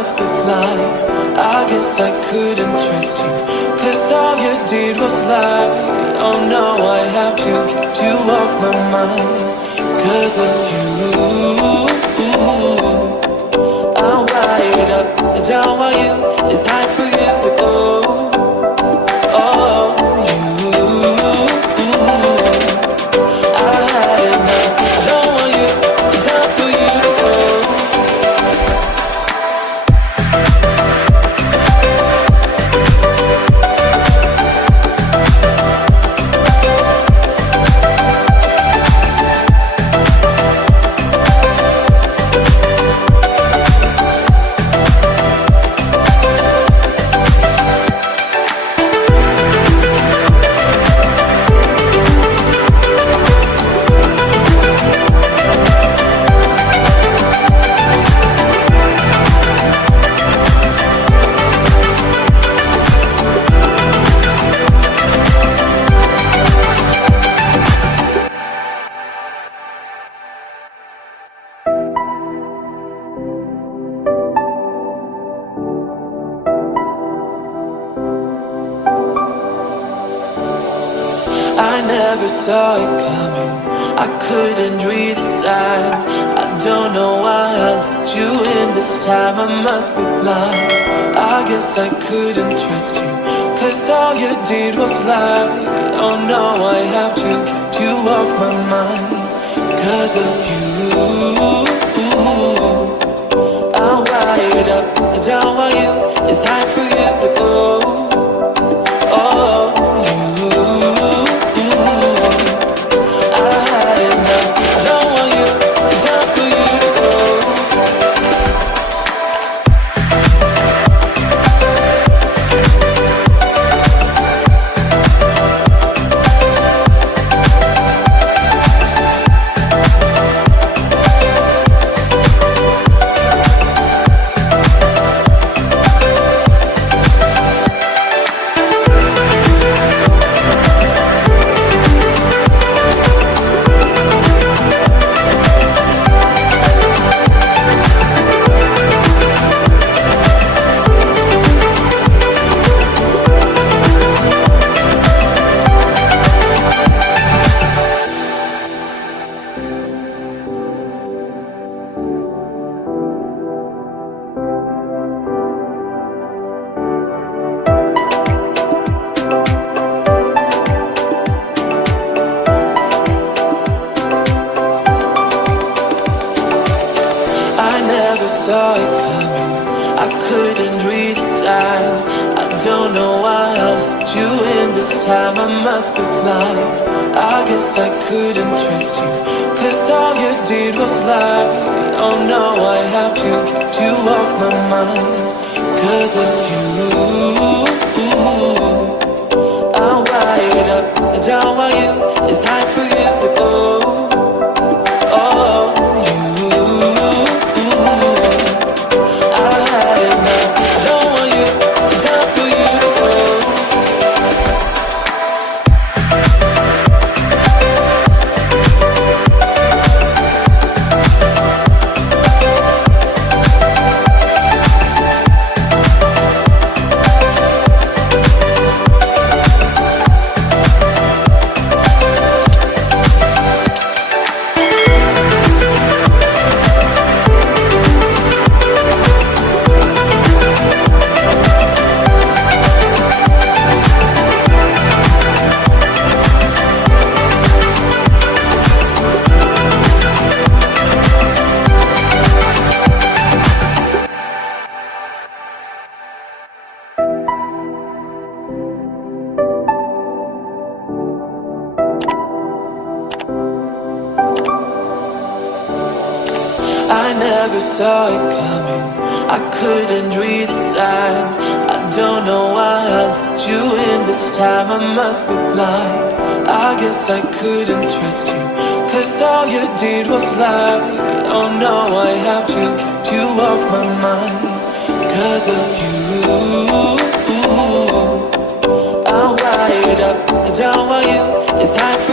must be blind. I guess I couldn't trust you, 'cause all you did was lie. Oh no, I have to keep you off my mind. 'Cause of you, I'm wired up. I don't want you, it's time for you to go. Oh, you, I had enough. I don't want you, it's time for you to go. I never saw it coming, I couldn't read the signs. I don't know why I let you in this time, I must be blind. I guess I couldn't trust you, 'cause all you did was lie. Oh no, I have to keep you off my mind. 'Cause of you, I'm wired up. I don't want you, it's time for you to go. Oh, saw it coming, I couldn't read the signs. I don't know why I let you in this time, I must be blind. I guess I couldn't trust you, 'cause all you did was lie. Oh no, I have to keep you off my mind. 'Cause of you, I'm wired up. I don't want you, it's time for you to go. Oh, I never saw it coming, I couldn't read the signs. I don't know why I let you in this time, I must be blind. I guess I couldn't trust you, 'cause all you did was lie. Oh no, I have to keep you off my mind. 'Cause of you, I'm wired up. I don't want you, it's time for